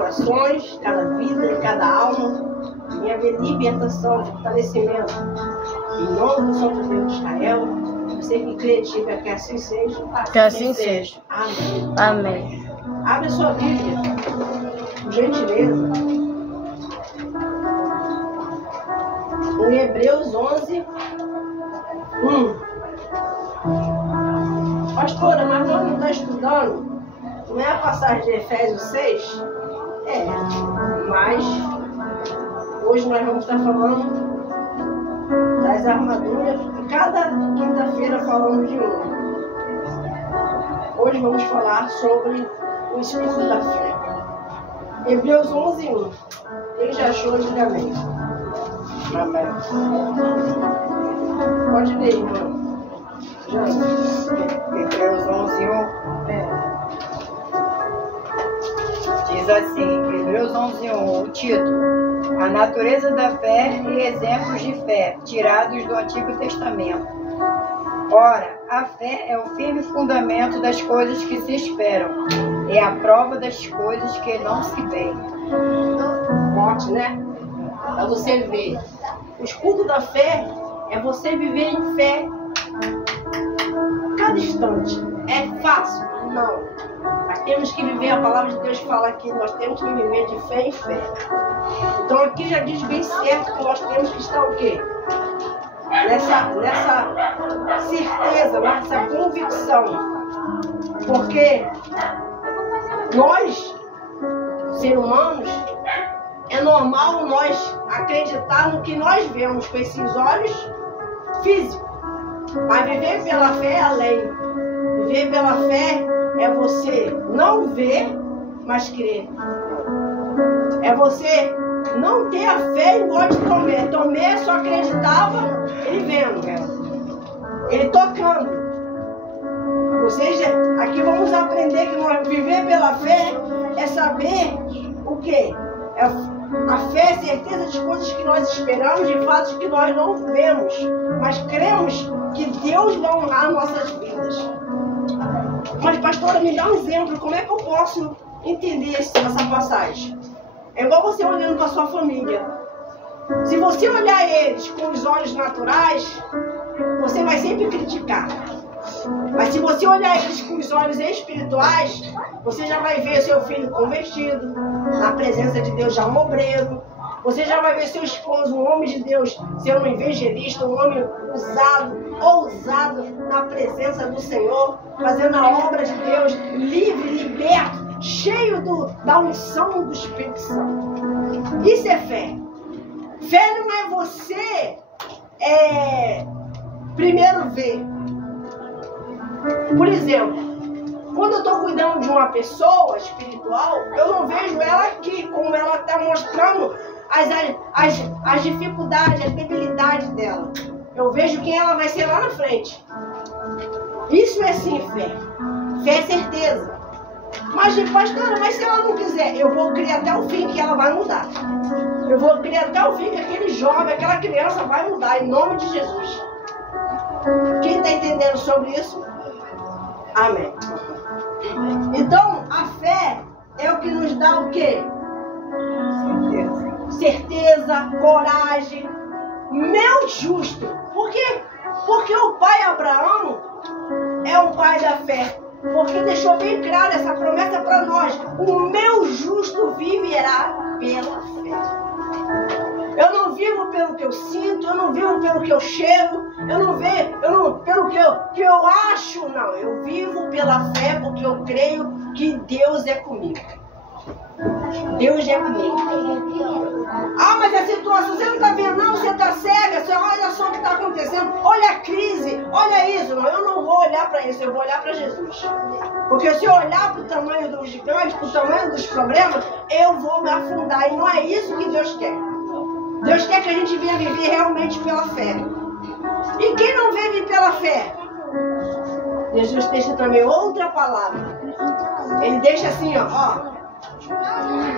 corações, cada vida, cada alma, em haver libertação, fortalecimento. Em nome do Santo Deus de Israel, você que crê, diga que assim seja. Que assim seja. Amém. Amém. Abre a sua Bíblia, por gentileza. Em Hebreus 11, 1. Pastora, mas nós não estamos estudando, não é a passagem de Efésios 6? É, mas hoje nós vamos estar falando das armaduras e cada quinta-feira falamos de uma. Hoje vamos falar sobre o escudo da fé. Hebreus 11, 1. Quem já achou, diga amém. Amém. Pode ler, irmão. Hebreus 11, 1. Diz assim, Hebreus 11, 1, o título: A natureza da fé e exemplos de fé, tirados do Antigo Testamento. Ora, a fé é o firme fundamento das coisas que se esperam, é a prova das coisas que não se veem. Forte, né? Para você ver. O escudo da fé é você viver em fé cada instante. É fácil? Não. Mas temos que viver, a palavra de Deus fala que nós temos que viver de fé em fé. Então aqui já diz bem certo que nós temos que estar o quê? Nessa certeza, nessa convicção. Porque nós, seres humanos, é normal nós acreditar no que nós vemos com esses olhos físicos. Mas viver pela fé é além. Viver pela fé é você não ver, mas crer. É você não ter a fé igual de Tomé. Tomé só acreditava ele vendo, ele tocando. Ou seja, aqui vamos aprender que nós viver pela fé é saber o quê? A fé é certeza de coisas que nós esperamos, de fatos que nós não vemos, mas cremos que Deus vai honrar nossas vidas. Mas, pastora, me dá um exemplo, como é que eu posso entender essa passagem? É igual você olhando para a sua família. Se você olhar eles com os olhos naturais, você vai sempre criticar. Mas se você olhar eles com os olhos espirituais, você já vai ver seu filho convertido, na presença de Deus já um obreiro. Você já vai ver seu esposo, um homem de Deus, ser um evangelista, um homem ousado na presença do Senhor, fazendo a obra de Deus, livre, liberto, cheio da unção do Espírito Santo. Isso é fé. Fé não é você primeiro ver. Por exemplo, quando eu estou cuidando de uma pessoa espiritual, eu não vejo ela aqui, como ela está mostrando as dificuldades, as debilidades dela. Eu vejo quem ela vai ser lá na frente. Isso é sim fé. Fé é certeza. Mas, pastora, mas se ela não quiser, eu vou criar até o fim que ela vai mudar. Eu vou criar até o fim que aquele jovem, aquela criança vai mudar, em nome de Jesus. Quem está entendendo sobre isso? Amém. Então, a fé é o que nos dá o quê? Certeza, coragem. Meu justo. Por quê? Porque o pai Abraão é um pai da fé. Porque deixou bem claro essa promessa para nós. O meu justo viverá pela fé. Eu não vivo pelo que eu sinto, eu não vivo pelo que eu cheiro, eu não vivo pelo que eu acho, não. Eu vivo pela fé porque eu creio que Deus é comigo. Deus é comigo. Ah, mas a situação, você não está vendo não, você está cega, você olha só o que está acontecendo, olha a crise, olha isso. Não, eu não vou olhar para isso, eu vou olhar para Jesus. Porque se eu olhar para o tamanho dos gigantes, para o tamanho dos problemas, eu vou me afundar. E não é isso que Deus quer. Deus quer que a gente venha viver realmente pela fé. E quem não vive pela fé? Jesus deixa também outra palavra. Ele deixa assim, ó.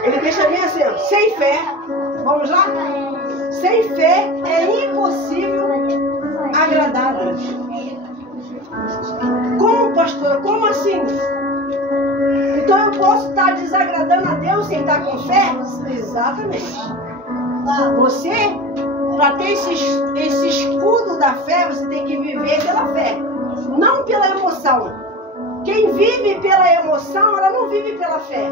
Ele deixa bem assim, ó. Sem fé. Vamos lá? Sem fé é impossível agradar a Deus. Como, pastor? Como assim? Então eu posso estar desagradando a Deus sem estar com fé? Exatamente. Você, para ter esse escudo da fé, você tem que viver pela fé, não pela emoção. Quem vive pela emoção, ela não vive pela fé.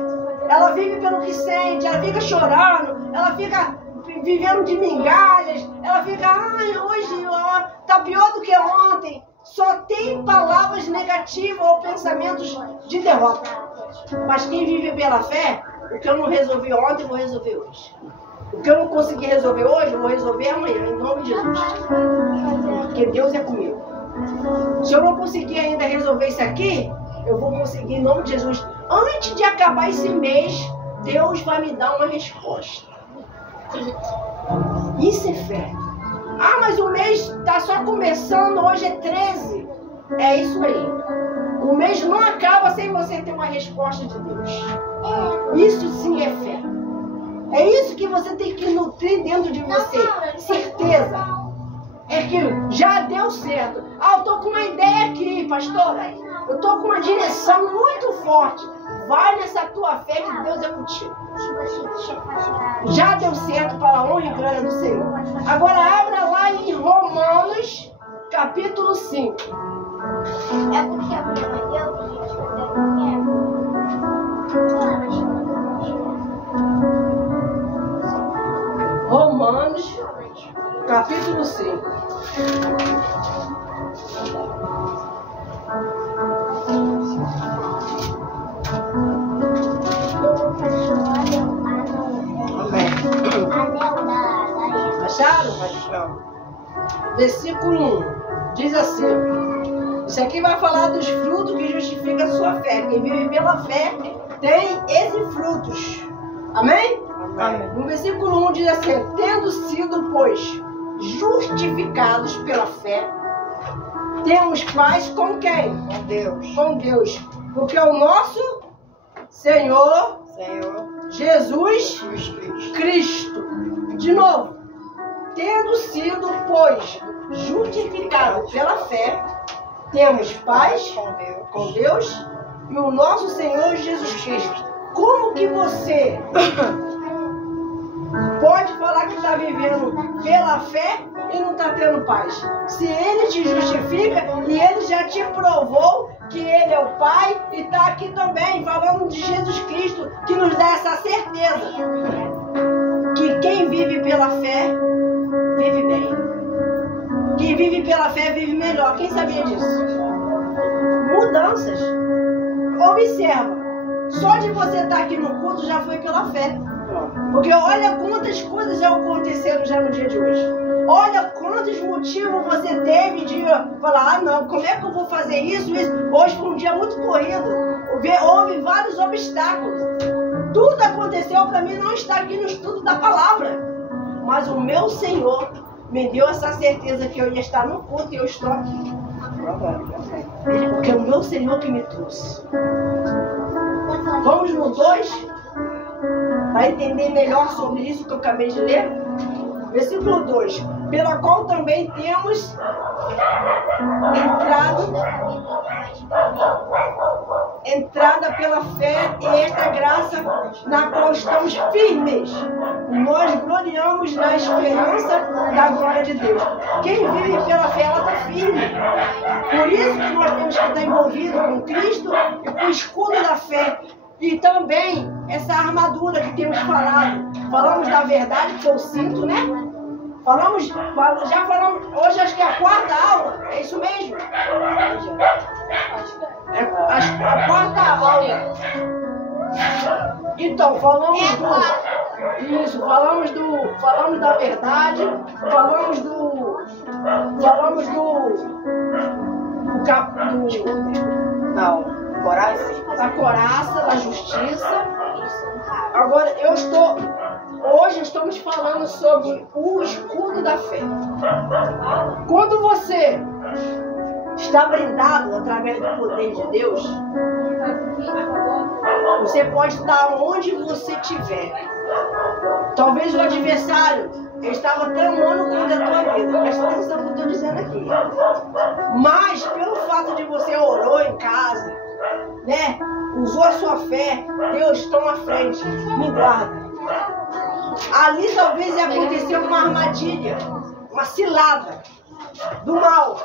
Ela vive pelo que sente, ela fica chorando, ela fica vivendo de migalhas, ela fica, ai, hoje tá pior do que ontem. Só tem palavras negativas ou pensamentos de derrota. Mas quem vive pela fé, o que eu não resolvi ontem, eu vou resolver hoje. O que eu não consegui resolver hoje, eu vou resolver amanhã, em nome de Jesus. Porque Deus é comigo. Se eu não conseguir ainda resolver isso aqui, eu vou conseguir em nome de Jesus. Antes de acabar esse mês, Deus vai me dar uma resposta. Isso é fé. Ah, mas o mês está só começando, hoje é 13. É isso aí. O mês não acaba sem você ter uma resposta de Deus. Isso sim é fé. É isso que você tem que nutrir dentro de você. Certeza. É que já deu certo. Ah, eu tô com uma ideia aqui, pastora. Eu tô com uma direção muito forte. Vai nessa tua fé que Deus é contigo. Já deu certo para a honra e glória do Senhor. Agora abra lá em Romanos, capítulo 5. É porque a minha mãe deu Romanos, capítulo 5. Acharam? Versículo 1 diz assim: isso aqui vai falar dos frutos que justificam a sua fé. Quem vive pela fé tem esses frutos. Amém? Amém. No versículo 1 diz assim: tendo sido, pois, justificados pela fé, temos paz com quem? Com Deus. Com Deus. Porque o nosso Senhor Jesus Cristo. De novo. Tendo sido, pois, justificado pela fé, temos paz com Deus e o nosso Senhor Jesus Cristo. Como que você pode falar que está vivendo pela fé e não está tendo paz? Se Ele te justifica e Ele já te provou que Ele é o Pai e está aqui também falando de Jesus Cristo, que nos dá essa certeza que quem vive pela fé vive bem. Quem vive pela fé vive melhor. Quem sabia disso? Mudanças. Observa. Só de você estar aqui no culto já foi pela fé. Porque olha quantas coisas já aconteceram já no dia de hoje. Olha quantos motivos você teve de falar, ah não, como é que eu vou fazer isso? Hoje foi um dia muito corrido. Houve vários obstáculos. Tudo aconteceu para mim não estar aqui no estudo da palavra. Mas o meu Senhor me deu essa certeza que eu ia estar no culto e eu estou aqui. Porque é o meu Senhor que me trouxe. Vamos no 2? Para entender melhor sobre isso que eu acabei de ler. Versículo 2. Pela qual também temos entrada pela fé e esta graça na qual estamos firmes. Nós gloriamos na esperança da glória de Deus. Quem vive pela fé, ela está firme. Por isso que nós temos que estar envolvidos com Cristo e com o escudo da fé. E também essa armadura que temos falado. Falamos da verdade, que foi o cinto, né? Já falamos, hoje acho que é a quarta aula, é isso mesmo? É a quarta aula. Então, falamos da verdade, da coraça, da justiça. Agora, hoje estamos falando sobre o escudo da fé. Quando você está blindado através do poder de Deus, você pode estar onde você estiver. Talvez o adversário estava tramando contra a tua vida. Presta atenção no que eu estou dizendo aqui. Mas, pelo fato de você orou em casa, né, usou a sua fé, Deus toma a frente, me guarda. Ali talvez ia acontecer uma armadilha, uma cilada do mal.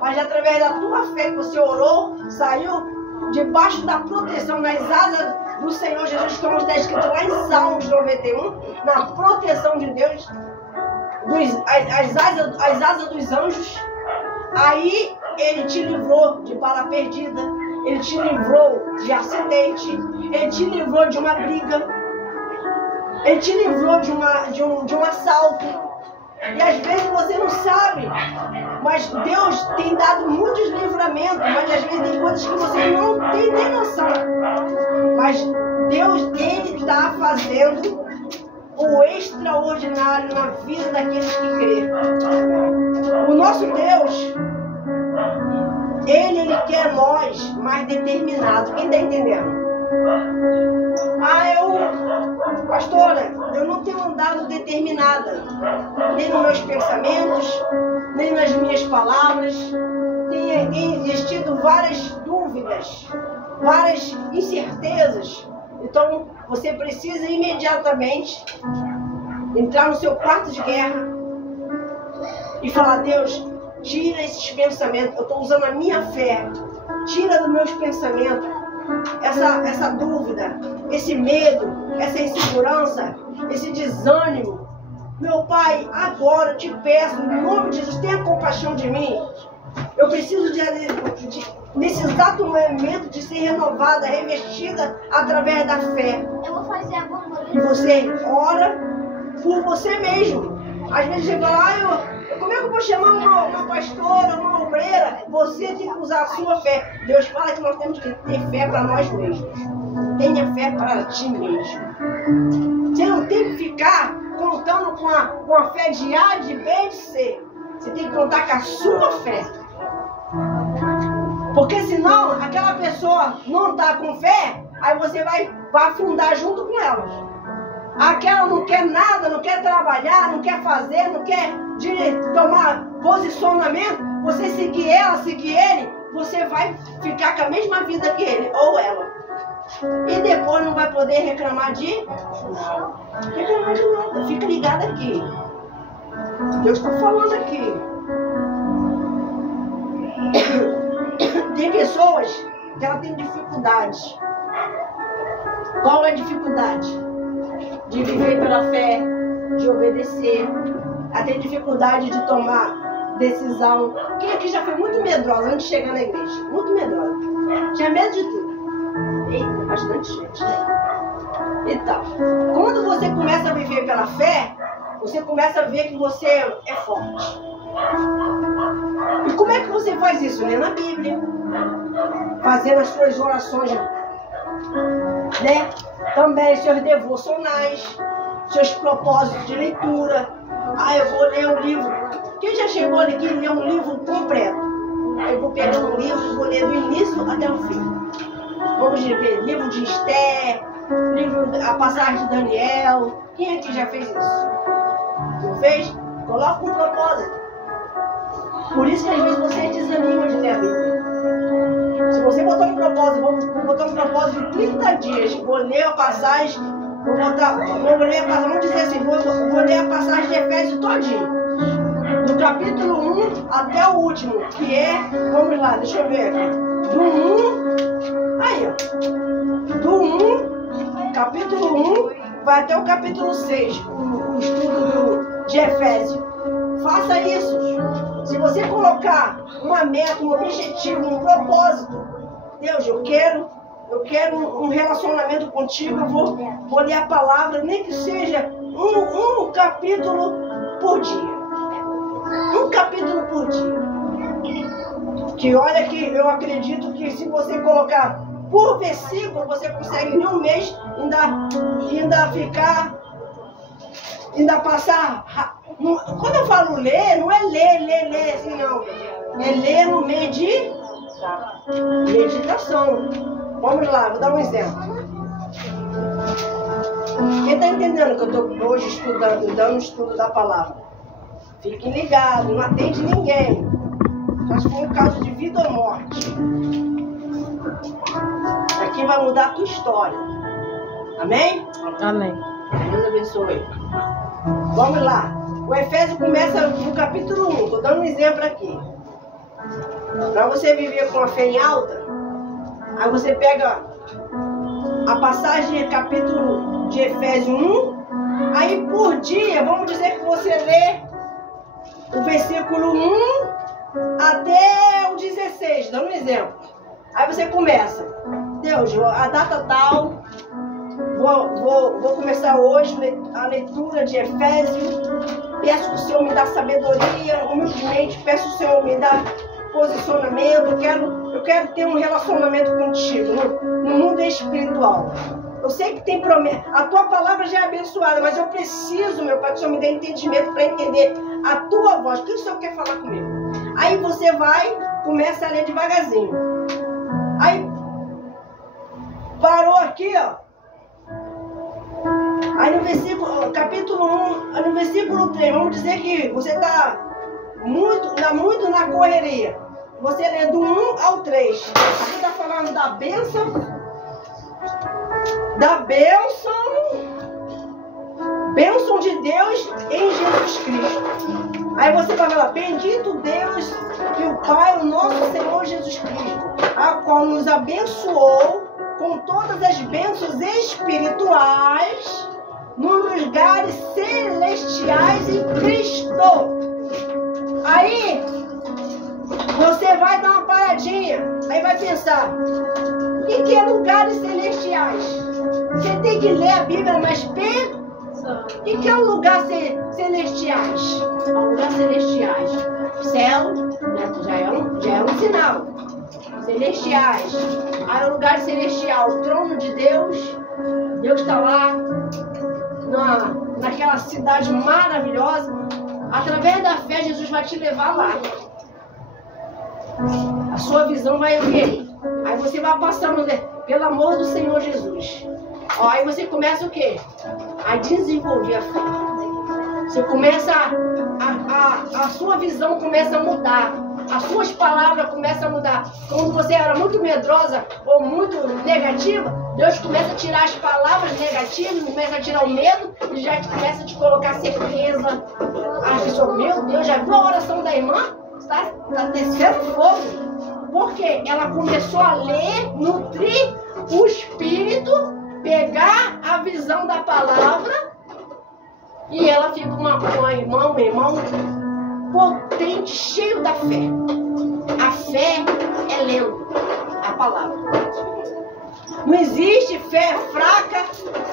Mas através da tua fé que você orou, saiu debaixo da proteção, nas asas do Senhor Jesus, como está escrito lá em Salmos 91, na proteção de Deus, as asas dos anjos. Aí Ele te livrou de bala perdida, Ele te livrou de acidente, Ele te livrou de uma briga, Ele te livrou de um assalto. E às vezes você não sabe, mas Deus tem dado muitos livramentos, mas às vezes tem coisas que você não tem nem noção. Mas Deus, Ele está fazendo o extraordinário na vida daqueles que crê. O nosso Deus, Ele quer nós mais determinados. Quem está entendendo? Pastora, eu não tenho andado determinada, nem nos meus pensamentos, nem nas minhas palavras. Tem existido várias dúvidas, várias incertezas. Então, você precisa imediatamente entrar no seu quarto de guerra e falar: Deus, tira esses pensamentos. Eu estou usando a minha fé. Tira dos meus pensamentos essa dúvida, esse medo, essa insegurança, esse desânimo. Meu Pai, agora eu te peço, em nome de Jesus, tenha compaixão de mim. Eu preciso nesse exato momento de ser renovada, revestida através da fé. Eu vou fazer a bomba. E você ora por você mesmo. Às vezes você fala: como é que eu vou chamar uma pastora, uma obreira? Você tem que usar a sua fé. Deus fala que nós temos que ter fé para nós mesmos. Tenha fé para ti mesmo. Você não tem que ficar contando com a fé de A, de B e de C. Você tem que contar com a sua fé. Porque senão aquela pessoa não está com fé, aí você vai afundar junto com elas. Aquela não quer nada, não quer trabalhar, não quer fazer, não quer tomar posicionamento. Você seguir ela, seguir ele, você vai ficar com a mesma vida que ele, ou ela. E depois não vai poder reclamar de nada. Reclamar de nada. Fica ligado aqui. Deus está falando aqui. Tem pessoas que ela tem dificuldade. Qual é a dificuldade? De viver pela fé, de obedecer. Ela tem dificuldade de tomar decisão. Quem aqui já foi muito medrosa antes de chegar na igreja? Muito medrosa. Tinha medo de tudo. Eita, bastante gente, né? Então, quando você começa a viver pela fé, você começa a ver que você é forte. E como é que você faz isso? Lendo a Bíblia, fazendo as suas orações, né? Também seus devocionais, seus propósitos de leitura. Eu vou ler um livro. Quem já chegou aqui e leu um livro completo? Eu vou pegar um livro e vou ler do início até o fim. Vamos ver, livro de Esther, a passagem de Daniel. Quem aqui já fez isso? Não fez? Coloca um propósito. Por isso que às vezes você desanima de ler a Bíblia. Se você botar um propósito, vou botar um propósito de 30 dias, vou ler a passagem, vou ler a passagem, vamos dizer assim, vou ler a passagem de Efésios todinho. Do capítulo 1 até o último, que é, vamos lá, deixa eu ver aqui. Do 1, aí ó. Do 1, capítulo 1, vai até o capítulo 6, o estudo de Efésios. Faça isso. Se você colocar uma meta, um objetivo, um propósito, Deus, eu quero um relacionamento contigo, eu vou ler a palavra, nem que seja um capítulo por dia. Um capítulo por dia. Que olha que eu acredito que se você colocar por versículo, você consegue em um mês ainda passar. Quando eu falo ler, não é ler assim não. É ler no meio de meditação. Vamos lá, vou dar um exemplo. Quem está entendendo que eu estou hoje estudando, dando estudo da palavra? Fiquem ligados, não atende ninguém. Só se for um caso de vida ou morte. Aqui vai mudar a tua história. Amém? Amém. Deus abençoe. Vamos lá. O Efésio começa no capítulo 1. Estou dando um exemplo aqui. Para você viver com a fé em alta, aí você pega a passagem do capítulo de Efésios 1. Aí por dia, vamos dizer que você lê o versículo 1 até o 16, dando um exemplo. Aí você começa, Deus, a data tal, vou começar hoje a leitura de Efésios, peço que o Senhor me dá sabedoria, humildemente peço que o Senhor me dá posicionamento, eu quero ter um relacionamento contigo no mundo espiritual. Eu sei que tem promessa, a tua palavra já é abençoada, mas eu preciso, meu Pai, que o Senhor me dê entendimento para entender a tua voz. O que o Senhor quer falar comigo? Aí você vai, começa a ler devagarzinho. Aí, parou aqui, ó. Aí no versículo, capítulo 1, no versículo 3, vamos dizer que você está muito na correria. Você lê do 1 ao 3. Aqui está falando da bênção. Bênção de Deus em Jesus Cristo. Aí você vai falar, bendito Deus que o Pai, o nosso Senhor Jesus Cristo, a qual nos abençoou com todas as bênçãos espirituais nos lugares celestiais em Cristo. Aí você vai dar uma paradinha, aí vai pensar, o que é lugares celestiais? Você tem que ler a Bíblia mais perto. O que é um lugar celestiais? Lugar celestiais. Céu, né, já é um sinal. Celestiais. Aí o lugar celestial, o trono de Deus. Deus está lá naquela cidade maravilhosa. Através da fé, Jesus vai te levar lá. A sua visão vai o quê? Aí você vai passando, né, pelo amor do Senhor Jesus. Ó, aí você começa o quê? A desenvolver a fé. Você começa a sua visão começa a mudar. As suas palavras começam a mudar. Quando você era muito medrosa ou muito negativa, Deus começa a tirar as palavras negativas, começa a tirar o medo e já começa a te colocar certeza. A pessoa, meu Deus, já viu a oração da irmã? Está descendo fogo. Porque ela começou a ler, nutrir o espírito, pegar a visão da palavra e ela fica um irmão potente, cheio da fé. A fé é lendo a palavra. Não existe fé fraca,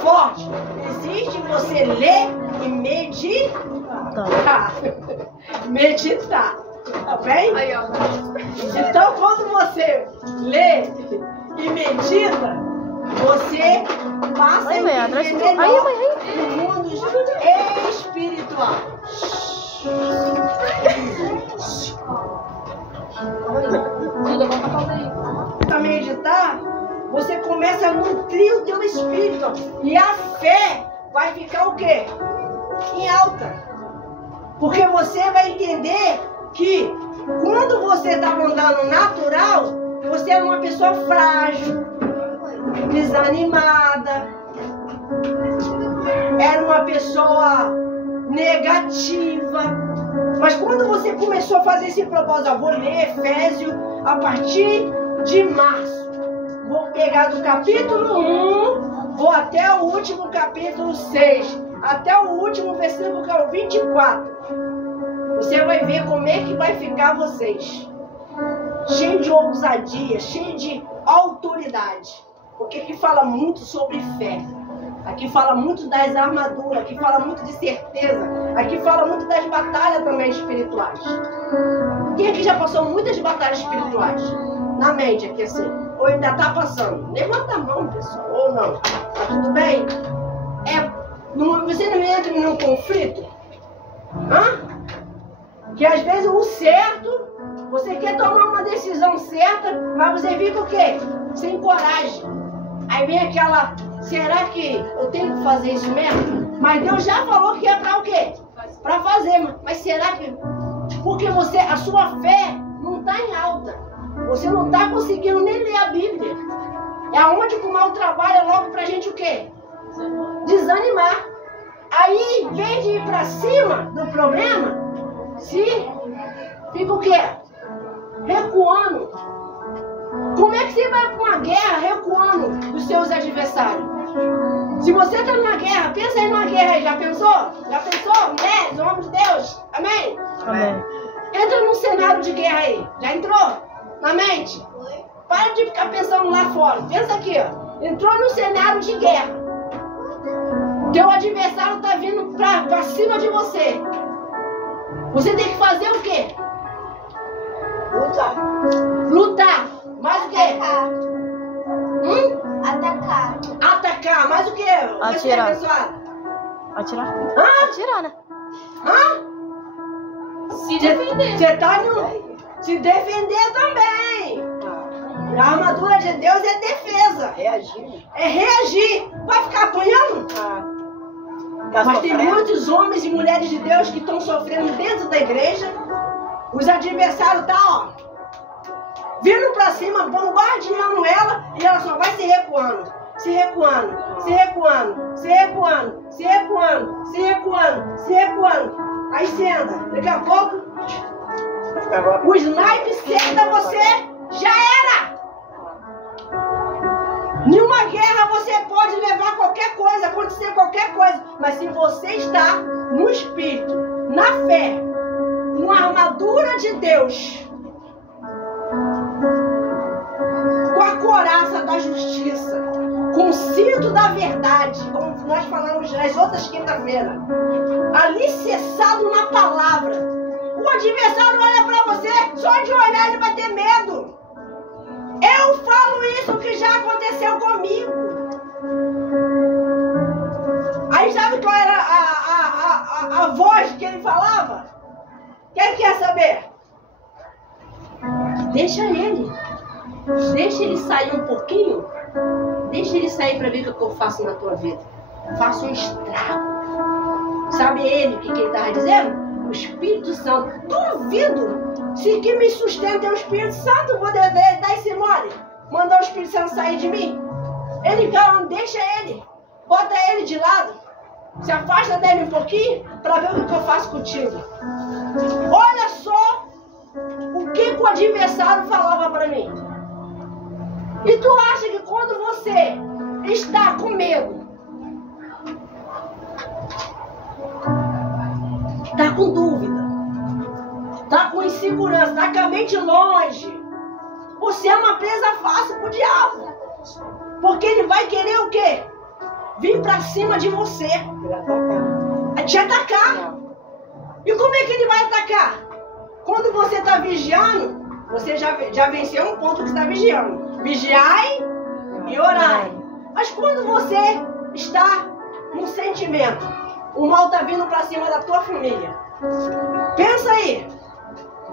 forte. Existe você ler e meditar. Meditar. Tá bem? Então, quando você lê e medita, você passa a entender no mundo espiritual. Para meditar, você começa a nutrir o teu espírito. E a fé vai ficar o quê? Em alta. Porque você vai entender que quando você estava andando natural, você era uma pessoa frágil, desanimada, era uma pessoa negativa. Mas quando você começou a fazer esse propósito, vou ler Efésios a partir de março, vou pegar do capítulo 1, vou até o último capítulo 6, até o último versículo que é o 24. Você vai ver como é que vai ficar vocês. Cheio de ousadia, cheio de autoridade. Porque aqui fala muito sobre fé. Aqui fala muito das armaduras. Aqui fala muito de certeza. Aqui fala muito das batalhas também espirituais. Quem aqui já passou muitas batalhas espirituais? Na mente aqui assim. Ou ainda está passando? Levanta a mão, pessoal. Ou não. Tá tudo bem? Você não entra em um conflito? Que às vezes o certo, você quer tomar uma decisão certa, mas você fica o quê? Sem coragem. Aí vem aquela, será que eu tenho que fazer isso mesmo? Mas Deus já falou que é para o quê? Para fazer, mas será que... Porque a sua fé não está em alta. Você não está conseguindo nem ler a Bíblia. É onde que o mal trabalha logo pra gente o quê? Desanimar. Aí, em vez de ir pra cima do problema, se fica o quê? Recuando. Como é que você vai para uma guerra recuando dos seus adversários? Se você está numa guerra, pensa aí numa guerra aí, já pensou? Já pensou? Mulheres, homens de Deus, amém? Amém. Entra num cenário de guerra aí, já entrou? Na mente? Para de ficar pensando lá fora, pensa aqui, ó. Entrou num cenário de guerra. Teu adversário está vindo pra cima de você. Você tem que fazer o quê? Lutar. Mais o quê? Atacar. Atacar. Mais o quê? Atirar. Atirar. Atirar, né? Se defender. Você tá se defender também. A armadura de Deus é defesa. Reagir. É reagir. Vai ficar apanhando? Mas tem muitos homens e mulheres de Deus que estão sofrendo dentro da igreja. Os adversários estão, ó, vindo pra cima, bombardeando ela, e ela só vai se recuando, se recuando, se recuando, se recuando, se recuando, se recuando, se recuando. Aí senta, daqui a pouco o sniper senta você, já era! Numa guerra você pode levar qualquer coisa, acontecer qualquer coisa, mas se você está no espírito, na fé, com a armadura de Deus, com a couraça da justiça, com o cinto da verdade, como nós falamos nas outras quinta-feiras, alicerçado na palavra, o adversário olha para você, só de olhar ele vai ter medo. Eu falo isso que já aconteceu comigo. Aí sabe qual era a voz que ele falava? Quem quer saber? Deixa ele. Deixa ele sair um pouquinho. Deixa ele sair para ver o que eu faço na tua vida. Faço um estrago. Sabe ele o que ele estava dizendo? O Espírito Santo. Duvido. Se que me sustenta é o Espírito Santo, vou dar esse mole. Mandar o Espírito Santo sair de mim. Ele calma, deixa ele. Bota ele de lado. Se afasta dele um pouquinho para ver o que eu faço contigo. Olha só o que o adversário falava para mim. E tu acha que quando você está com medo, está com dúvida, está com insegurança, está com a mente longe, você é uma presa fácil pro diabo. Porque ele vai querer o quê? Vir pra cima de você. Te atacar. E como é que ele vai atacar? Quando você está vigiando, você já venceu um ponto que está vigiando. Vigiai e orai. Mas quando você está num sentimento, o mal está vindo para cima da tua família. Pensa aí.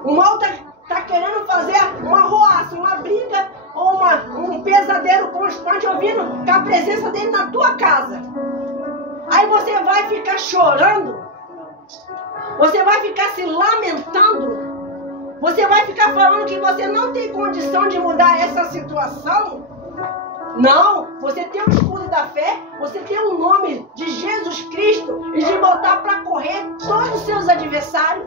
O mal está querendo fazer uma roaça, uma briga ou um pesadelo constante ouvindo com a presença dele na tua casa. Aí você vai ficar chorando. Você vai ficar se lamentando. Você vai ficar falando que você não tem condição de mudar essa situação. Não, você tem o escudo da fé, você tem o nome de Jesus Cristo e de botar para correr todos os seus adversários.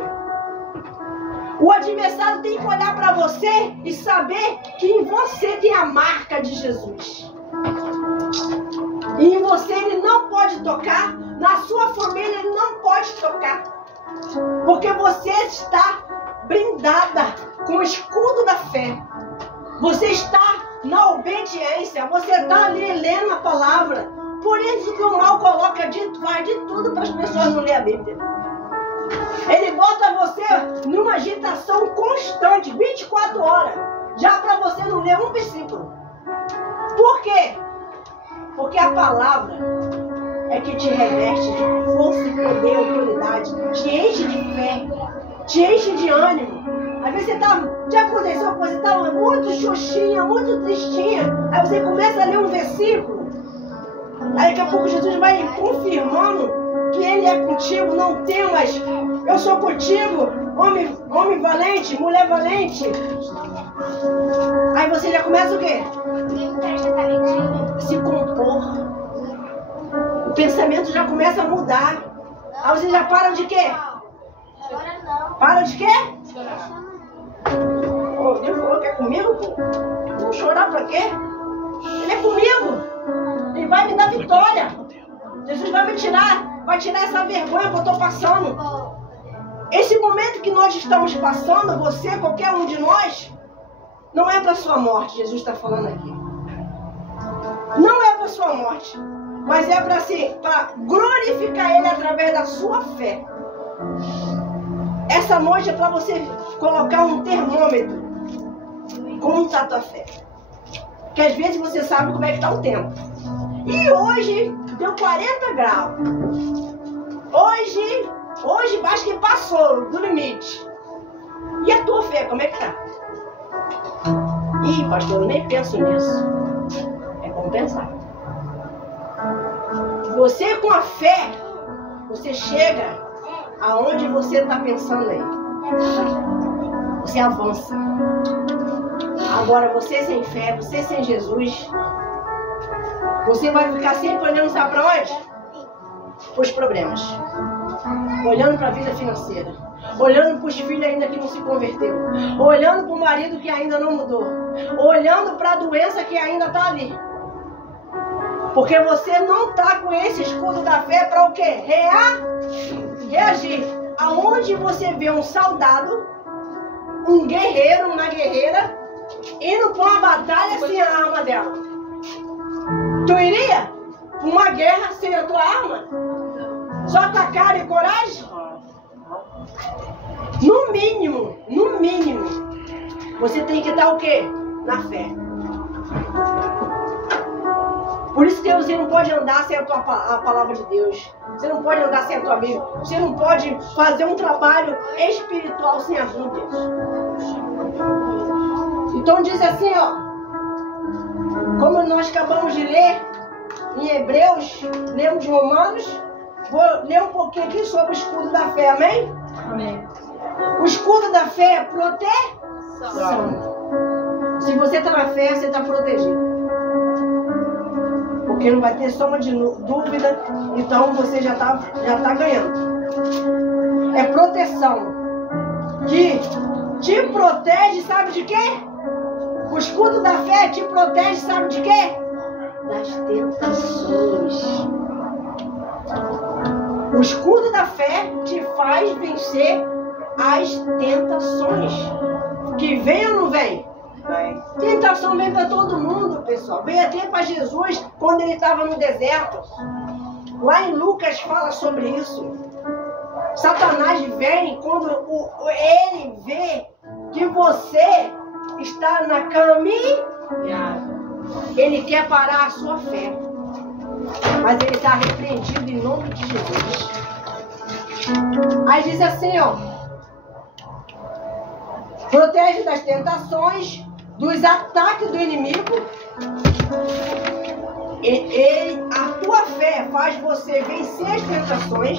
O adversário tem que olhar para você e saber que em você tem a marca de Jesus. E em você ele não pode tocar, na sua família ele não pode tocar. Porque você está blindada com o escudo da fé. Você está na obediência, você está ali lendo a palavra. Por isso que o mal coloca faz de tudo para as pessoas não lerem a Bíblia. Ele bota você numa agitação constante, 24 horas, já para você não ler um versículo. Por quê? Porque a palavra é que te reveste de força e poder e autoridade, te enche de fé, te enche de ânimo. Às vezes já aconteceu que você estava muito xoxinha, muito tristinha, aí você começa a ler um versículo, aí daqui a pouco Jesus vai confirmando que Ele é contigo, não temas, eu sou contigo, Homem valente, mulher valente. Aí você já começa o quê? Se compor. O pensamento já começa a mudar. Aí você já para de quê? Agora não. Para de quê? Oh, Deus falou que é comigo, pô. Vou chorar pra quê? Ele é comigo. Ele vai me dar vitória. Jesus vai tirar essa vergonha que eu estou passando. Esse momento que nós estamos passando, você, qualquer um de nós, não é para sua morte, Jesus está falando aqui. Não é para sua morte, mas é para glorificar Ele através da sua fé. Essa noite é para você colocar um termômetro. Como está a tua fé? Porque às vezes você sabe como é que está o tempo. E hoje deu 40 graus. Hoje acho que passou do limite. E a tua fé, como é que tá? Ih, pastor, eu nem penso nisso. É como pensar. Você com a fé, você chega aonde você está pensando aí. Você avança. Agora, você sem fé, você sem Jesus, você vai ficar sempre olhando, sabe para onde? Para os problemas. Olhando para a vida financeira. Olhando para os filhos ainda que não se converteu. Olhando para o marido que ainda não mudou. Olhando para a doença que ainda está ali. Porque você não está com esse escudo da fé para o quê? Reagir. Aonde você vê um soldado, um guerreiro, uma guerreira, indo para uma batalha sem a arma dela. Tu iria para uma guerra sem a tua arma? Só com a cara e coragem? No mínimo, você tem que estar o quê? Na fé. Por isso que você não pode andar sem a palavra de Deus. Você não pode andar sem a tua Bíblia. Você não pode fazer um trabalho espiritual sem a Bíblia. Então diz assim, ó. Como nós acabamos de ler em Hebreus, lemos Romanos. Vou ler um pouquinho aqui sobre o escudo da fé, amém? Amém. O escudo da fé é proteção. Se você está na fé, você está protegido. Porque não vai ter soma de dúvida, então você já tá ganhando. É proteção. Que te protege, sabe de quê? O escudo da fé te protege, sabe de quê? Das tentações. O escudo da fé te faz vencer as tentações. Que vem ou não vem? Vem. Tentação vem para todo mundo, pessoal. Veio até para Jesus quando ele estava no deserto. Lá em Lucas fala sobre isso. Satanás vem quando ele vê que você está na caminhada. Ele quer parar a sua fé. Mas ele está repreendido em nome de Jesus. Aí diz assim, ó. Protege das tentações, dos ataques do inimigo. A tua fé faz você vencer as tentações.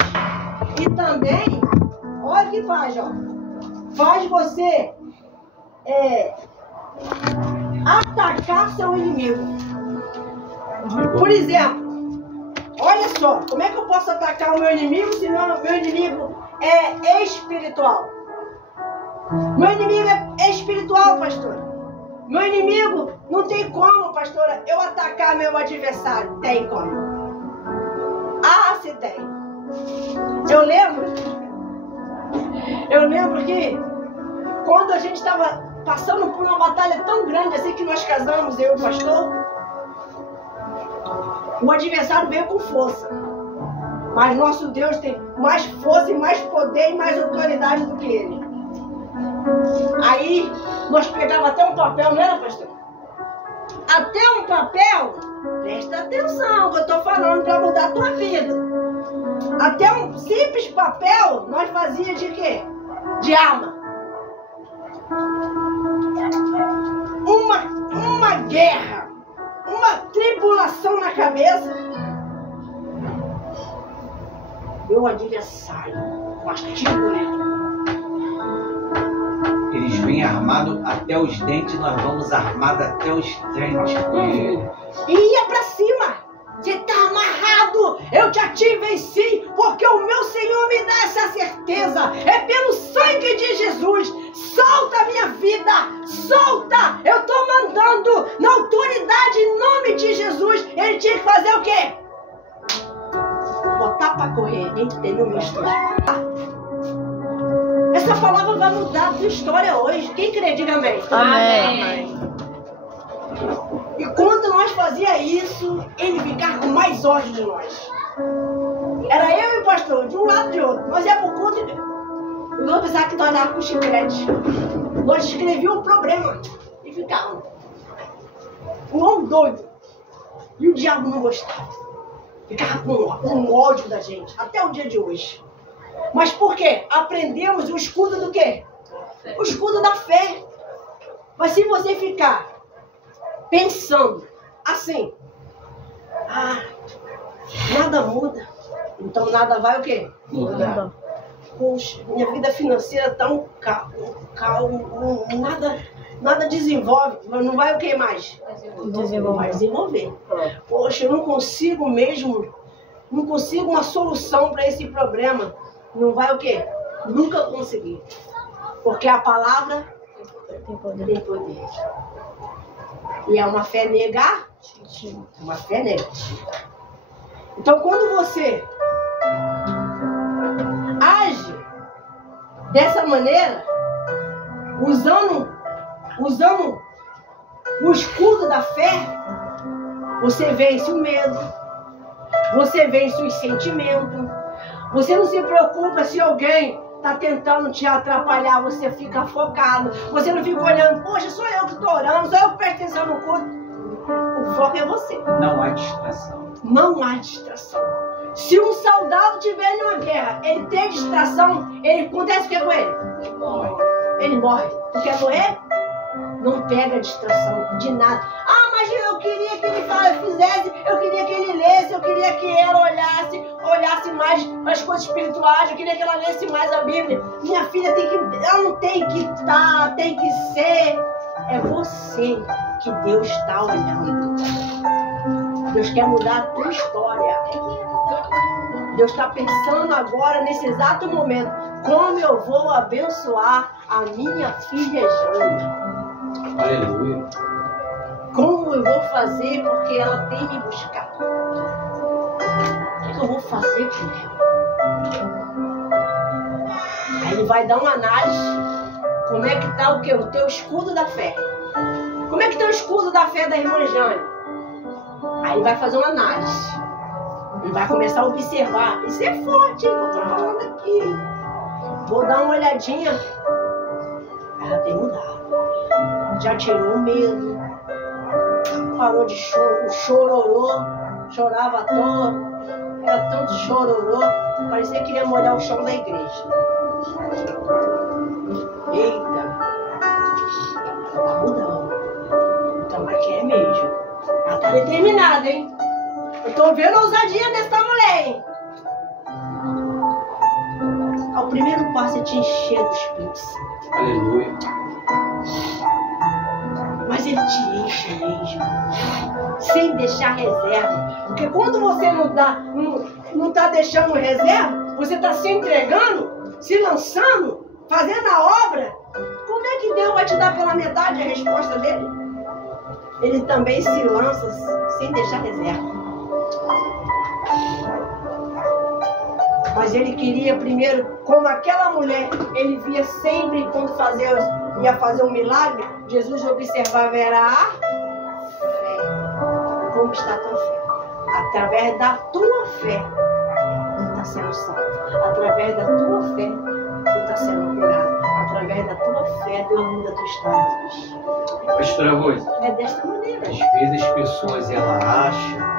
E também, olha o que faz, ó. Faz você atacar seu inimigo. Por exemplo, olha só, como é que eu posso atacar o meu inimigo se o meu inimigo é espiritual? Meu inimigo é espiritual, pastor. Meu inimigo não tem como, pastora, eu atacar meu adversário. Tem como. Ah, se tem. Eu lembro que quando a gente estava passando por uma batalha tão grande assim que nós casamos, eu e o pastor, o adversário veio com força. Mas nosso Deus tem mais força e mais poder e mais autoridade do que ele. Aí nós pegávamos até um papel, não era, pastor? Até um papel, presta atenção que eu estou falando para mudar a tua vida. Até um simples papel nós fazíamos de quê? De arma. Uma guerra, uma tribulação na cabeça. Meu adversário, mastigo, né? Eles vêm armados até os dentes, nós vamos armados até os dentes. E ia pra cima. Você tá amarrado, eu já te venci, porque o meu Senhor me dá essa certeza. É pelo sangue de Jesus. Solta a minha vida, solta. Eu tô mandando na autoridade em nome de Jesus. Ele tinha que fazer o quê? Botar pra correr. Entendeu, meu história? Essa palavra vai mudar a tua história hoje. Quem crê, diga amém. Amém. E quando nós fazia isso, ele ficava com mais ódio de nós. Era eu e o pastor, de um lado e de outro. Nós ia pro culto e vamos pensar que nós dávamos com chiclete. Nós escrevíamos o problema e ficávamos. Um homem doido. E o diabo não gostava. Ficava com ódio da gente, até o dia de hoje. Mas por quê? Aprendemos o escudo do quê? O escudo da fé. Mas se você ficar pensando assim, nada muda, então nada vai o quê? Mudar. Poxa, minha vida financeira tá um calmo, nada desenvolve, mas não vai o que mais? Não vai desenvolver. Poxa, eu não consigo uma solução para esse problema. Não vai o quê? Nunca conseguir. Porque a palavra tem poder. E é uma fé negativa. Uma fé negativa. Então, quando você age dessa maneira, usando o escudo da fé, você vence o medo, você vence os sentimentos, você não se preocupa se alguém está tentando te atrapalhar, você fica focado, você não fica olhando, poxa, sou eu que estou orando, sou eu que presto atenção no culto. O foco é você. Não há distração. Não há distração. Se um soldado estiver em uma guerra, ele tem distração, acontece o que com ele? Ele morre. Tu quer morrer? Não pega distração de nada. Mas eu queria que ele fizesse, eu queria que ele lesse, eu queria que ela olhasse mais para as coisas espirituais, eu queria que ela lesse mais a Bíblia. Minha filha ela não tem que estar, tem que ser. É você que Deus está olhando. Deus quer mudar a tua história. Deus está pensando agora, nesse exato momento, como eu vou abençoar a minha filha Jane. Aleluia. Como eu vou fazer porque ela tem me buscado? O que eu vou fazer com ela? Aí ele vai dar uma análise. Como é que está o teu escudo da fé? Como é que está o escudo da fé da irmã Jane? Aí ele vai fazer uma análise. Ele vai começar a observar. Isso é forte, hein? Eu tô falando aqui. Vou dar uma olhadinha. Ela tem mudado. Já tirou o medo. Parou de chororô. Chorava à toa. Era tanto chororô. Parecia que queria molhar o chão da igreja. Eita. Ela tá mudando. Então ela quer mesmo. Ela tá determinada, hein? Eu tô vendo a ousadia dessa mulher, hein? O primeiro passo é te encher do Espírito Santo. Aleluia. Mas ele te enche mesmo. Sem deixar reserva. Porque quando você não tá deixando reserva, você tá se entregando, se lançando, fazendo a obra. Como é que Deus vai te dar pela metade a resposta dele? Ele também se lança sem deixar reserva. Mas ele queria primeiro, como aquela mulher, ele via sempre quando ia fazer um milagre, Jesus observava, era a fé. Como está a tua fé? Através da tua fé, tu está sendo salvo. Através da tua fé, tu está sendo curado. Através da tua fé, Deus muda a tua história. Pastora Rose, É desta maneira. às vezes as pessoas acham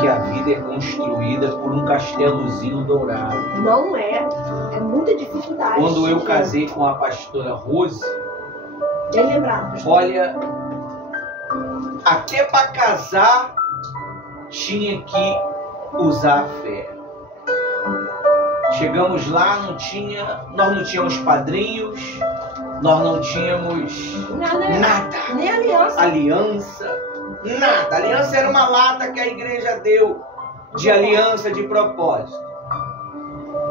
que a vida é construída por um castelozinho dourado. Não é. É muita dificuldade. Quando eu casei com a pastora Rose, Bem lembrado. olha, até para casar tinha que usar a fé. Chegamos lá, nós não tínhamos padrinhos, nós não tínhamos nada. Nem aliança. Aliança, nada. Aliança era uma lata que a igreja deu de aliança, de propósito.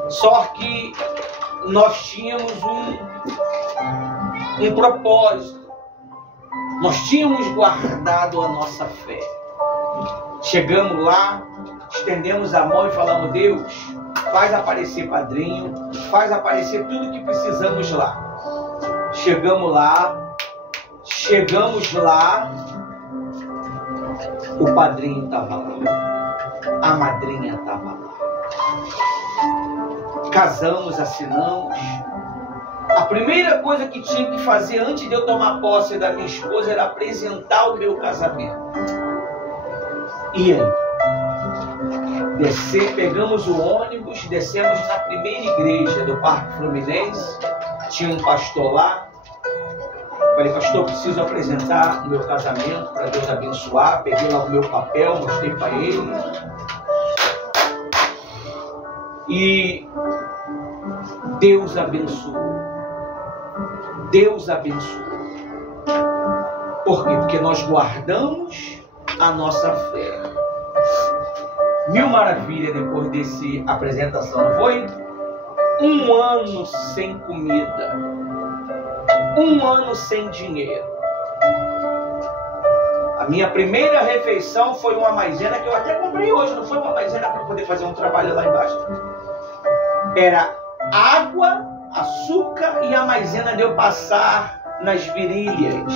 Só que nós tínhamos um propósito. Nós tínhamos guardado a nossa fé. Chegamos lá, estendemos a mão e falamos: Deus, faz aparecer padrinho, faz aparecer tudo que precisamos lá. Chegamos lá, o padrinho estava lá, a madrinha estava lá. Casamos, assinamos. A primeira coisa que tinha que fazer antes de eu tomar posse da minha esposa era apresentar o meu casamento. E aí? Pegamos o ônibus, descemos na primeira igreja do Parque Fluminense. Tinha um pastor lá. Falei: pastor, preciso apresentar o meu casamento para Deus abençoar. Peguei lá o meu papel, mostrei para ele. E Deus abençoou. Deus abençoou. Por quê? Porque nós guardamos a nossa fé. Mil maravilhas depois dessa apresentação, não foi? 1 ano sem comida. 1 ano sem dinheiro. A minha primeira refeição foi uma maisena que eu até comprei hoje. Não foi uma maisena para poder fazer um trabalho lá embaixo. Era água, açúcar e a maisena de eu passar nas virilhas,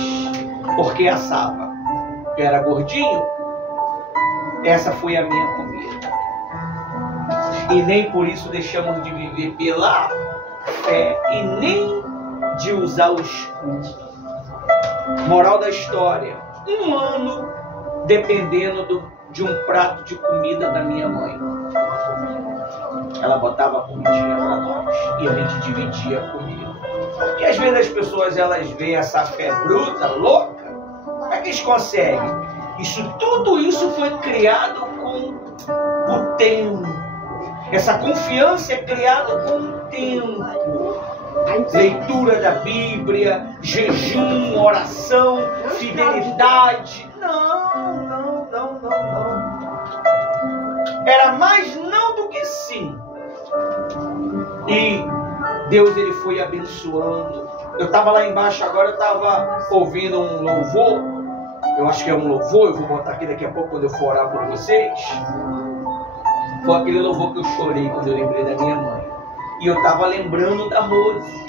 porque assava. Eu era gordinho. Essa foi a minha comida. E nem por isso deixamos de viver pela fé e nem de usar o escudo. Moral da história: 1 ano dependendo de um prato de comida da minha mãe. Ela botava a comidinha para nós e a gente dividia a comida. E às vezes as pessoas elas veem essa fé bruta, louca. Como é que eles conseguem? Tudo isso foi criado com o tempo. Essa confiança é criada com o tempo. Leitura da Bíblia, jejum, oração, fidelidade. Não. Era mais não do que sim. E Deus ele foi abençoando. Eu estava lá embaixo agora, eu estava ouvindo um louvor. Eu acho que é um louvor, eu vou botar aqui daqui a pouco quando eu for orar por vocês. Foi aquele louvor que eu chorei quando eu lembrei da minha mãe. E eu estava lembrando da Rose.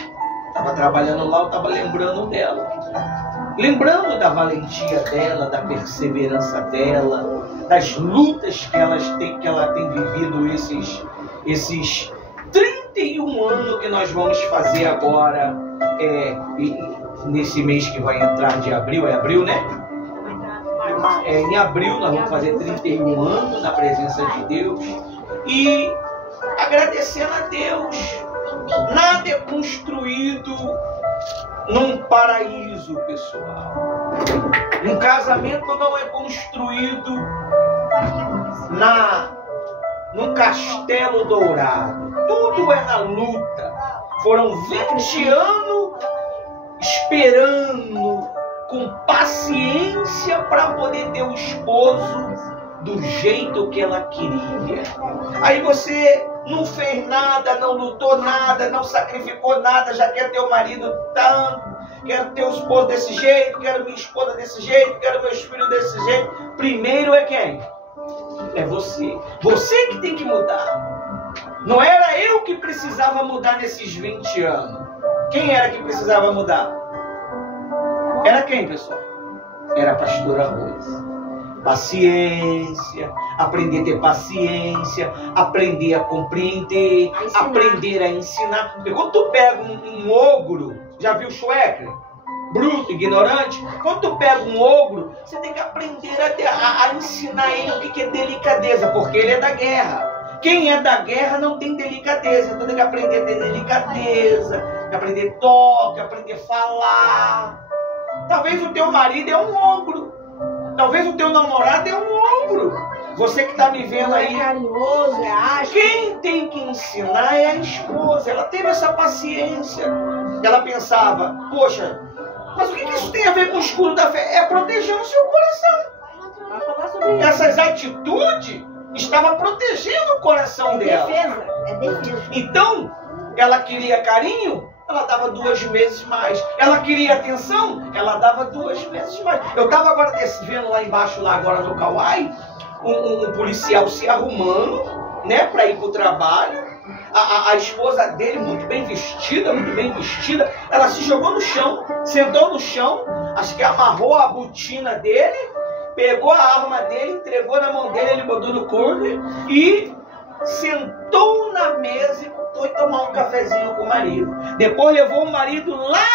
Estava trabalhando lá, eu estava lembrando dela. Lembrando da valentia dela, da perseverança dela, das lutas que ela tem vivido esses 31 anos que nós vamos fazer agora, nesse mês que vai entrar de abril, é abril, né? Em abril nós vamos fazer 31 anos na presença de Deus e agradecendo a Deus. Nada é construído num paraíso, pessoal. Um casamento não é construído num castelo dourado. Tudo é na luta. Foram 20 anos esperando com paciência para poder ter o esposo do jeito que ela queria. Aí você não fez nada, não lutou nada, não sacrificou nada, já quer ter o marido tanto, quero ter o esposo desse jeito, quero minha esposa desse jeito, quero meus filhos desse jeito. Primeiro é quem? É você. Você que tem que mudar. Não era eu que precisava mudar nesses 20 anos. Quem era que precisava mudar? Era quem, pessoal? Era a pastora Rose. Paciência, aprender a ter paciência, aprender a compreender, aprender a ensinar. Porque quando tu pega um ogro, já viu Shrek? Bruto, ignorante. Quando tu pega um ogro, você tem que aprender a ensinar ele o que é delicadeza, porque ele é da guerra. Quem é da guerra não tem delicadeza, então tem que aprender a ter delicadeza, tem que aprender toque, aprender a falar. Talvez o teu marido é um ogro. Talvez o teu namorado é um ogro. Você que está me vendo aí. É carinhoso, é ágil. Quem tem que ensinar é a esposa. Ela teve essa paciência. Ela pensava, poxa, mas o que isso tem a ver com o escudo da fé? É proteger o seu coração. Vai falar sobre isso. Essas atitudes estavam protegendo o coração dela. Defesa, é defesa. Então, ela queria carinho, ela dava 2 vezes mais. Ela queria atenção, ela dava 2 vezes mais. Eu estava agora vendo lá embaixo, lá agora no Kauai, um policial se arrumando, né, para ir para o trabalho. A esposa dele, muito bem vestida, ela se jogou no chão, sentou no chão, acho que amarrou a botina dele, pegou a arma dele, entregou na mão dele, ele botou no corpo e sentou na mesa e foi tomar um cafezinho com o marido. Depois levou o marido lá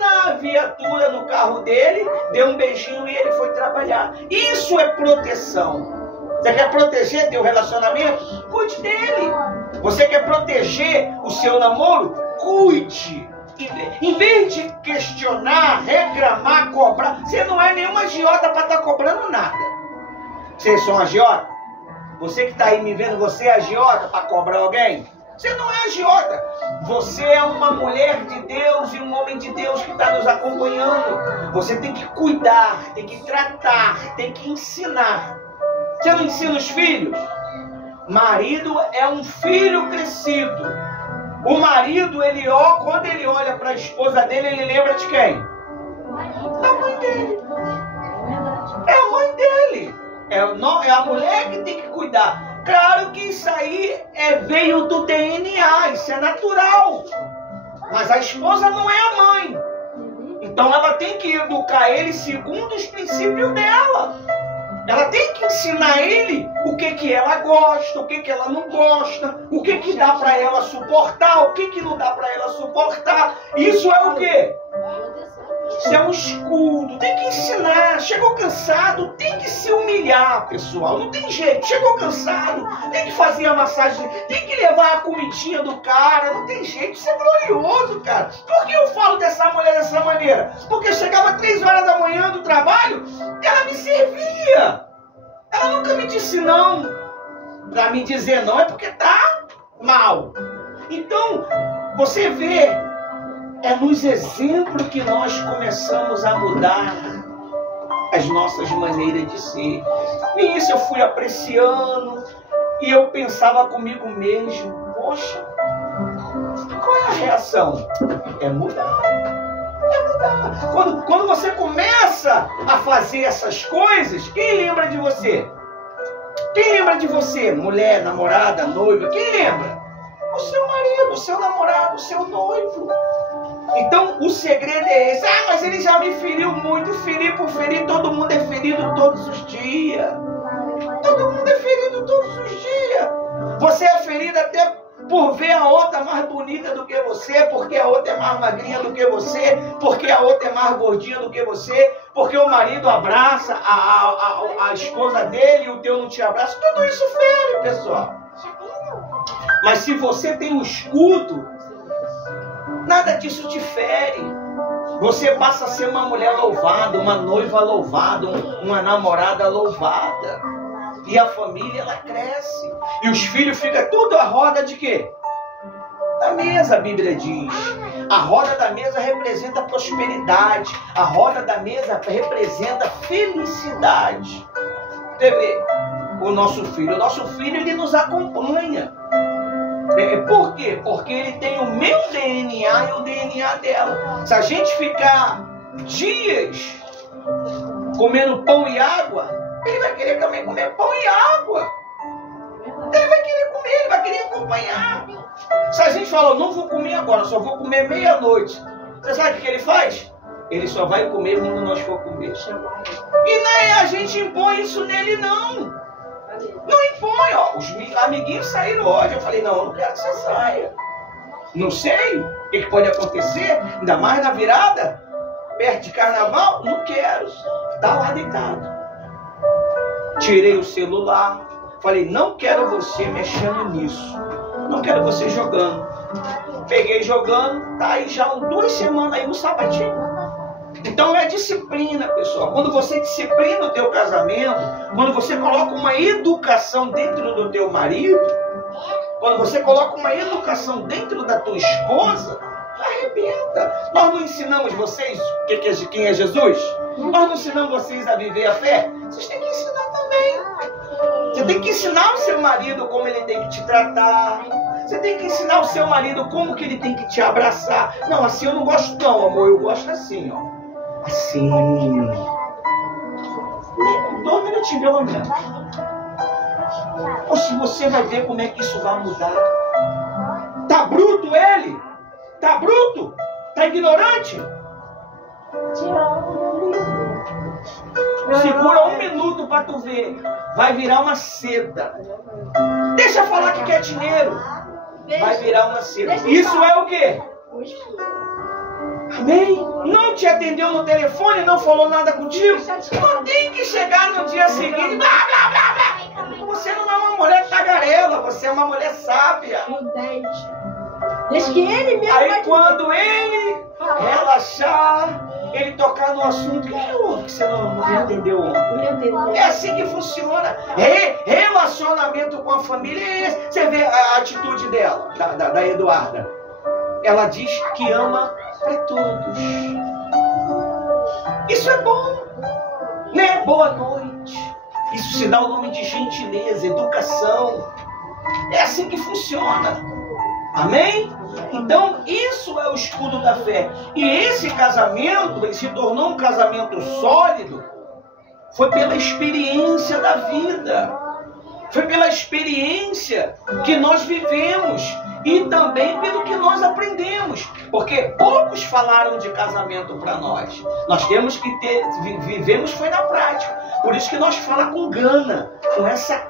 na viatura, no carro dele, deu um beijinho e ele foi trabalhar. Isso é proteção. Você quer proteger teu relacionamento? Cuide dele. Você quer proteger o seu namoro? Cuide. Em vez de questionar, reclamar, cobrar, você não é nenhuma agiota para estar cobrando nada. Vocês são agiota? Você que está aí me vendo, você é agiota para cobrar alguém? Você não é agiota. Você é uma mulher de Deus e um homem de Deus que está nos acompanhando. Você tem que cuidar, tem que tratar, tem que ensinar. Você não ensina os filhos? Marido é um filho crescido. O marido, quando ele olha para a esposa dele, ele lembra de quem? Da mãe dele. É a mãe dele. É a mulher que tem que cuidar. Claro que isso aí veio do DNA, isso é natural. Mas a esposa não é a mãe. Então ela tem que educar ele segundo os princípios dela. Ela tem que ensinar ele o que ela gosta, o que ela não gosta, o que dá para ela suportar, o que não dá para ela suportar. Isso é o quê? Isso é um escudo. Tem que ensinar. Chegou cansado, tem que se humilhar, pessoal. Não tem jeito. Chegou cansado, tem que fazer a massagem, tem que levar a comidinha do cara. Não tem jeito. Isso é glorioso, cara. Por que eu falo dessa mulher dessa maneira? Porque chegava 3 horas da manhã do trabalho, ela me servia. Ela nunca me disse não. Pra me dizer não é porque tá mal. Então, você vê, é nos exemplos que nós começamos a mudar as nossas maneiras de ser. E isso eu fui apreciando e eu pensava comigo mesmo, poxa, qual é a reação? É mudar. É mudar. Quando você começa a fazer essas coisas, quem lembra de você? Quem lembra de você? Mulher, namorada, noiva, quem lembra? O seu marido, o seu namorado, o seu noivo. Então o segredo é esse. Ah, mas ele já me feriu muito. Ferir por ferir, todo mundo é ferido todos os dias. Todo mundo é ferido todos os dias. Você é ferido até por ver a outra mais bonita do que você, porque a outra é mais magrinha do que você, porque a outra é mais gordinha do que você, porque o marido abraça a esposa dele e o teu não te abraça. Tudo isso fere, pessoal. Mas se você tem um escudo, nada disso te fere. Você passa a ser uma mulher louvada, uma noiva louvada, uma namorada louvada. E a família, ela cresce. E os filhos ficam tudo à roda de quê? Da mesa, a Bíblia diz. A roda da mesa representa prosperidade. A roda da mesa representa felicidade. Você vê, o nosso filho, ele nos acompanha. Por quê? Porque ele tem o meu DNA e o DNA dela. Se a gente ficar dias comendo pão e água, ele vai querer também comer pão e água. Ele vai querer comer, ele vai querer acompanhar. Se a gente falar, não vou comer agora, só vou comer meia-noite, você sabe o que ele faz? Ele só vai comer quando nós for comer. E não é a gente impõe isso nele, não. Não impõe, ó. Os amiguinhos saíram hoje. Eu falei, não, eu não quero que você saia. Não sei o que pode acontecer, ainda mais na virada, perto de carnaval. Não quero. Tá lá deitado. Tirei o celular. Falei, não quero você mexendo nisso. Não quero você jogando. Peguei jogando. Tá aí já 2 semanas aí no sabatinho. Então é disciplina, pessoal. Quando você disciplina o teu casamento, quando você coloca uma educação dentro do teu marido, você coloca uma educação dentro da tua esposa, arrebenta. Nós não ensinamos vocês quem é Jesus? Nós não ensinamos vocês a viver a fé? Vocês têm que ensinar também. Você tem que ensinar o seu marido como ele tem que te tratar. Você tem que ensinar o seu marido como que ele tem que te abraçar. Não, assim eu não gosto não, amor. Eu gosto assim, ó. Assim. 2 minutinhos, pelo menos. Ou se você vai ver como é que isso vai mudar. Tá bruto ele? Tá bruto? Tá ignorante? Segura 1 minuto pra tu ver. Vai virar uma seda. Deixa falar que quer dinheiro. Vai virar uma seda. Isso é o quê? Amém? Não te atendeu no telefone, não falou nada contigo. Não tem que chegar no dia seguinte. Blá, blá, blá, blá. Você não é uma mulher tagarela, você é uma mulher sábia. Desde que ele mesmo. Aí quando ele relaxar, ele tocar no assunto, que você não entendeu ontem. É assim que funciona. Relacionamento com a família é esse. Você vê a atitude dela, da Eduarda. Ela diz que ama para todos. Isso é bom, né? Boa noite. Isso se dá o nome de gentileza, educação. É assim que funciona. Amém? Então, isso é o escudo da fé. E esse casamento, ele se tornou um casamento sólido, foi pela experiência da vida. Foi pela experiência que nós vivemos e também pelo que nós aprendemos. Porque poucos falaram de casamento para nós. Nós temos que vivemos foi na prática. Por isso que nós falamos com gana, com essa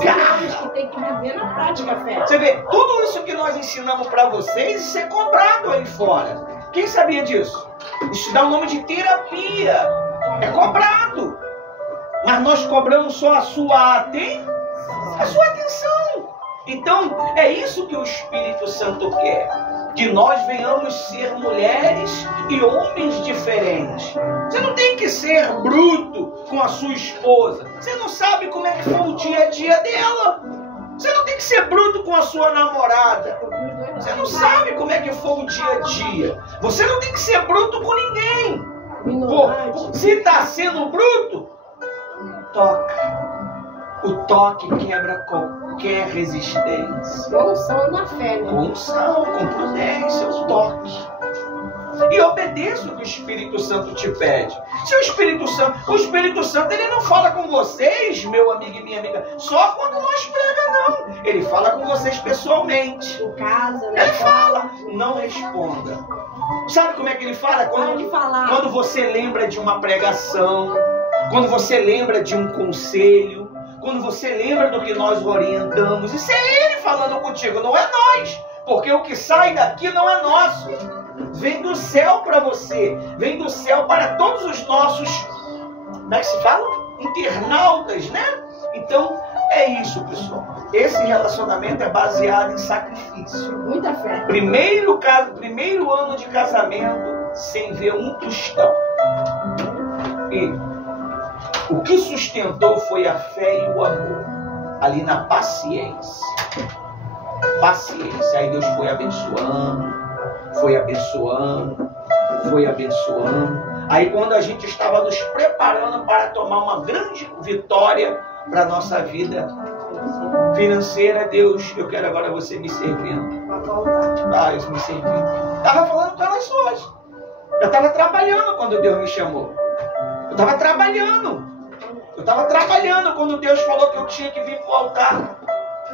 garra. Que tem que viver na prática a fé. Você vê, tudo isso que nós ensinamos para vocês, isso é cobrado aí fora. Quem sabia disso? Isso dá o nome de terapia. É cobrado. Mas nós cobramos só a sua atenção. Então, é isso que o Espírito Santo quer. Que nós venhamos ser mulheres e homens diferentes. Você não tem que ser bruto com a sua esposa. Você não sabe como é que foi o dia a dia dela. Você não tem que ser bruto com a sua namorada. Você não sabe como é que foi o dia a dia. Você não tem que ser bruto com ninguém. Pô, se está sendo bruto, toca. O toque quebra qualquer resistência. Com unção na fé, né? Com unção, com prudência, o toque. E obedeça o que o Espírito Santo te pede. Se o Espírito Santo ele não fala com vocês, meu amigo e minha amiga, só quando nós pregamos, não. Ele fala com vocês pessoalmente. Em casa, né? Ele fala, não responda. Sabe como é que ele fala? Quando você lembra de uma pregação, quando você lembra de um conselho, quando você lembra do que nós orientamos, isso é ele falando contigo, não é nós. Porque o que sai daqui não é nosso. Vem do céu para você. Vem do céu para todos os nossos, como é que se fala? Internautas, né? Então, é isso, pessoal. Esse relacionamento é baseado em sacrifício. Muita fé. Primeiro ano de casamento, sem ver um tostão. E o que sustentou foi a fé e o amor. Ali na paciência. Paciência. Aí Deus foi abençoando. Foi abençoando. Foi abençoando. Aí quando a gente estava nos preparando para tomar uma grande vitória para a nossa vida financeira, Deus, eu quero agora você me servindo. Isso me servindo. Estava falando com elas hoje. Eu estava trabalhando quando Deus me chamou. Eu estava trabalhando quando Deus falou que eu tinha que vir para o altar.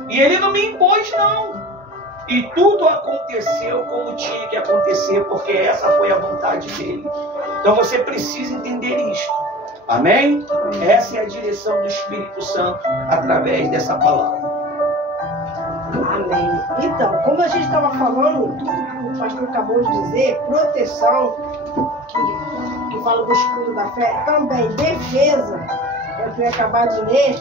E Ele não me impôs, não. E tudo aconteceu como tinha que acontecer, porque essa foi a vontade dEle. Então você precisa entender isto. Amém? Essa é a direção do Espírito Santo através dessa palavra. Amém. Então, como a gente estava falando, o pastor acabou de dizer, proteção, que fala do escudo da fé, também defesa, eu fui acabar de ler.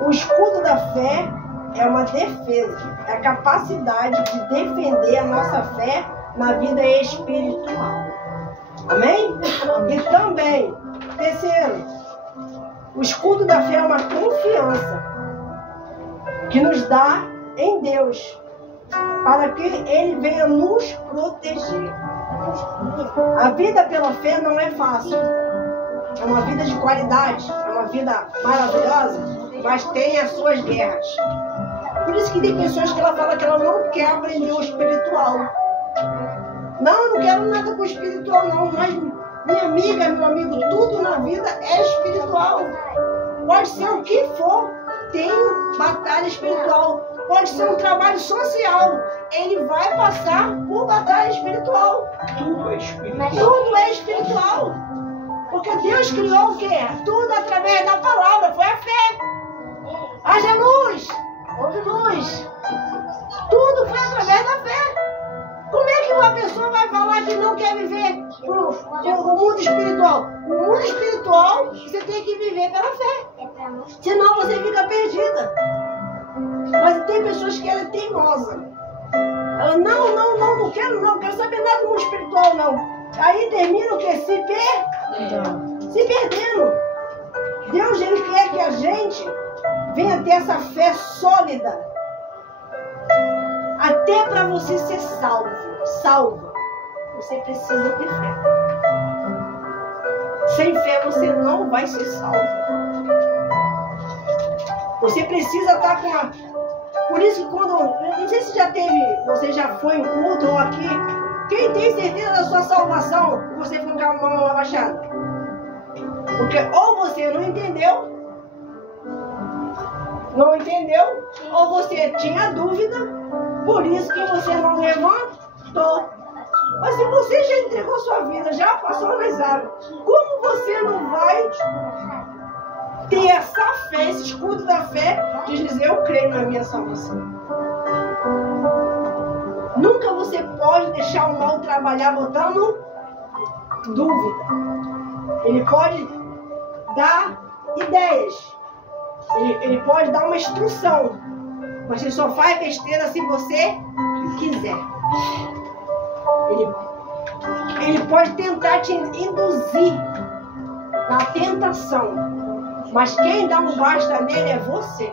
O escudo da fé é uma defesa, é a capacidade de defender a nossa fé na vida espiritual. Amém? E também, terceiro, o escudo da fé é uma confiança. que nos dá em Deus, para que Ele venha nos proteger. A vida pela fé não é fácil. É uma vida de qualidade, é uma vida maravilhosa, mas tem as suas guerras. Por isso que tem pessoas que ela fala que ela não quer aprender o espiritual. Não, eu não quero nada com o espiritual não, mas minha amiga, meu amigo, tudo na vida é espiritual. Pode ser o que for, tem batalha espiritual. Pode ser um trabalho social, ele vai passar por batalha espiritual. Tudo é espiritual. Tudo é espiritual. Porque Deus criou o quê? Tudo através da palavra, foi a fé. Haja luz, houve luz. Tudo foi através da fé. Como é que uma pessoa vai falar que não quer viver o mundo espiritual? O mundo espiritual, você tem que viver pela fé. Senão você fica perdida. Mas tem pessoas que ela é teimosa. Ela, não quero saber nada do mundo espiritual, não. Aí termina o quê? Se perdendo. Deus, Ele quer que a gente venha ter essa fé sólida. Até para você ser salva, você precisa ter fé. Sem fé você não vai ser salvo. Você precisa estar com a... Por isso que quando... Não sei se já teve... Você já foi em culto ou aqui. Quem tem certeza da sua salvação, você foi com a mão abaixada? Porque ou você não entendeu, ou você tinha dúvida, por isso que você não levantou. Mas se você já entregou sua vida, já passou nas águas, como você não vai ter essa fé, esse escudo da fé, de dizer eu creio na minha salvação? Nunca você pode deixar o mal trabalhar botando dúvida. Ele pode dar ideias. Ele pode dar uma instrução. Mas ele só faz besteira se você quiser. Ele pode tentar te induzir na tentação. Mas quem dá um basta nele é você.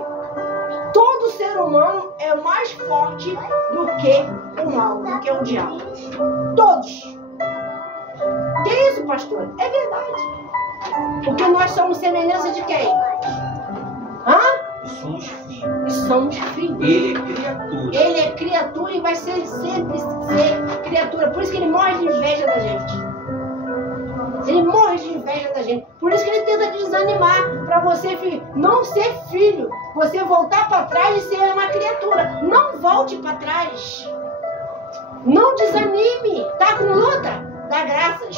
Todo ser humano é mais forte do que o mal, do que o diabo. Todos. Que isso, pastor? É verdade. Porque nós somos semelhança de quem? Somos filhos. Somos filhos. Ele é criatura. Ele é criatura e vai sempre ser criatura. Por isso que ele morre de inveja da gente. Ele morre de inveja da gente. Por isso que ele tenta desanimar. Para você não ser filho. Você voltar para trás e ser uma criatura. Não volte para trás. Não desanime. Tá com luta? Dá graças.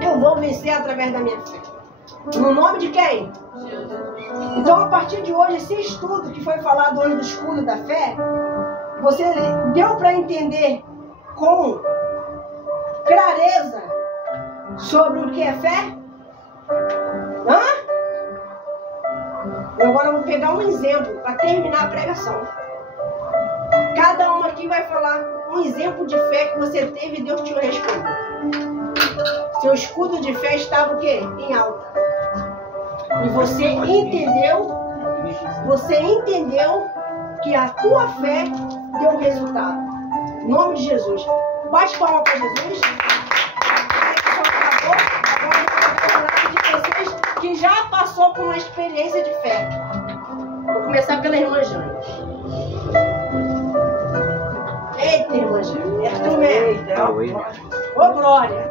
Eu vou vencer através da minha fé. No nome de quem? Então, a partir de hoje, esse estudo que foi falado hoje do escudo da fé, você deu para entender com clareza sobre o que é fé? Eu agora vou pegar um exemplo para terminar a pregação. Cada um aqui vai falar um exemplo de fé que você teve e Deus te respondeu. Seu escudo de fé estava o quê? Em alta. E você entendeu que a tua fé deu resultado. Em nome de Jesus. Bate palma para Jesus. De vocês que já passou por uma experiência de fé. Vou começar pela irmã Jane. Eita, irmã Jane. É tu mesmo. Oi, Ô, glória.